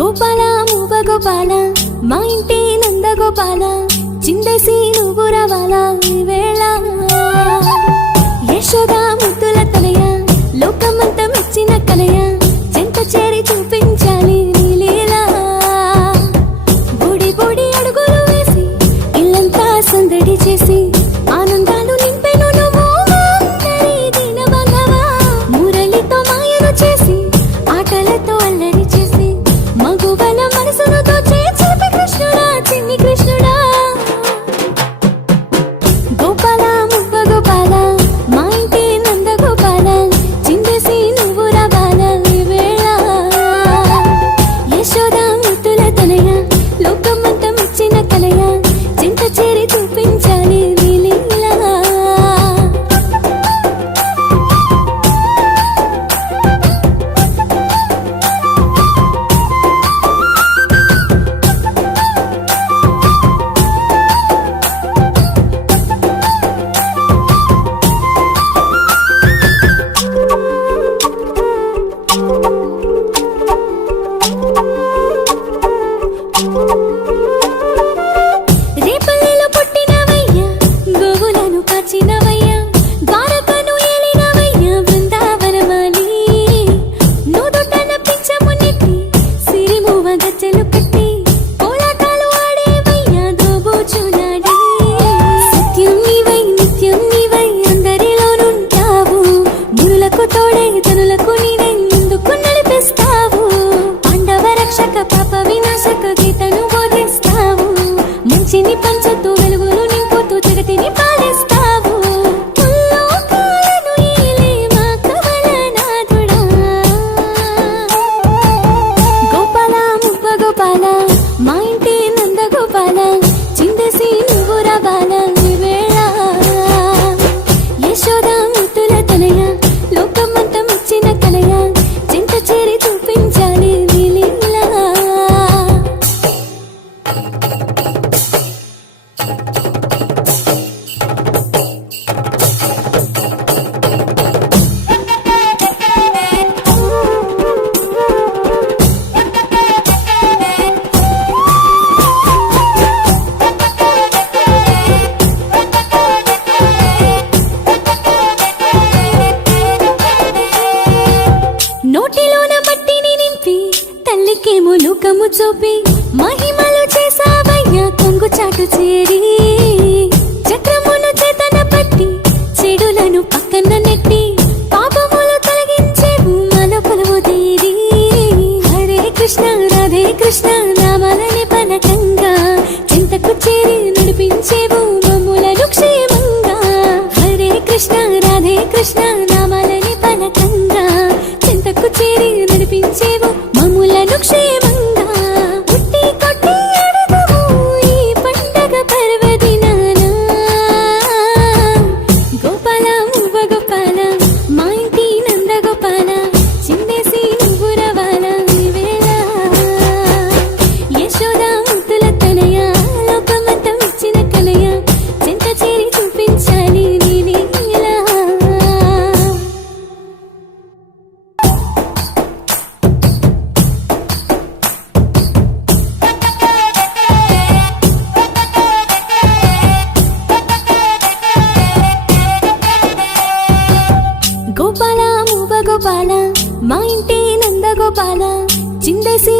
గోపాల మూవ గోపాల మా ఇంటి నంద గోపాల చిందేసి నువ్వు రావాలా ఈ వేళ యశోద ముద్దుల తనయ లోకమంతా మెచ్చిన కనయ చెంత చేరి చూపించాలి నీ లీలా బోడి బోడి అడుగులు వేసి ఇల్లంతా సందడి చేసి ఆనందాలు నింపెను నువ్వు అందరి దీన బంధవా మురళితో మాయను చేసి ఆటలతో అల్లరి చేసి మగువల మనసును దోచే చిలిపి కృష్ణుడా చిన్ని కృష్ణుడా గోపాల మువ్వ గోపాల మా ఇంటి నంద గోపాల చిందేసి నువ్వు రావాలా ఈ వేళ యశోద ముద్దుల తనయ లోకమంతా మెచ్చిన కలయ చింత చేరి చూపించాలి నీ లీలా రేపల్లెలో పుట్టినవయ్యా గోవులను కాచినవయ్యా ద్వారకను ఏలినవయ్యా బృందావనమాలి నూదొట్టన పింఛము నెట్టి సిరిమూవ గజ్జలు కట్టి కోలాటాలు ఆడేవయ్యా దోబూచులాడి సత్యం నీవై నిత్యం నీవై అందరిలోనుంటావు మునులకు తోడై తనులకు నీవై ముందుకు నడిపిస్తావు పాండవ రక్షక పాప వినాశక గీతను బోధిస్తావు మంచిని పంచుతూ వెలుగులు నింపుతూ జగతిని పాలిస్తావు ముల్లోకాలను ఏలే మా కమలనాథుడా గోపాల మువ్వ గోపాల మా ఇంటి నంద గోపాల చిందేసి నువ్వు రావాలా ఈ వేళ యశోద ముద్దుల తనయ లోకమంతా మెచ్చిన కలయ చింత చేరి చూపించాలి నీ లీలా నోటిలోన మట్టిని నింపి తల్లికేమో లోకము చూపి మహిమలు చేసావయ్యా కొంగు చాటు చేరి చక్రమును చేతన పట్టి చెడులను పక్కన నెట్టి పాపములు తొలగించేవు మన పొలవు తీరి హరే కృష్ణ రాధే కృష్ణ నామాలని పలకంగా చింతకు చేరి నడిపించేవు మమ్ములను క్షేమంగా హరే కృష్ణ రాధే కృష్ణ నామాలని పలకంగా చింతకు చేరి నడిపించేవు మమ్ములను క్షేమంగా పుట్టి కొట్టి అడగవు ఈ పండగ పర్వదినాన గోపాల మువ్వ గోపాల మా ఇంటి నంద గోపాల చిందేసి నువ్వు రావాలా ఈ వేళ యశోద ముద్దుల తనయ లోకమంతా మెచ్చిన కలయ చింత చేరి చూపించాలి నీ లీలా గోపాల మూవ గోపాల మా ఇంటి నంద గోపాల చిందేసి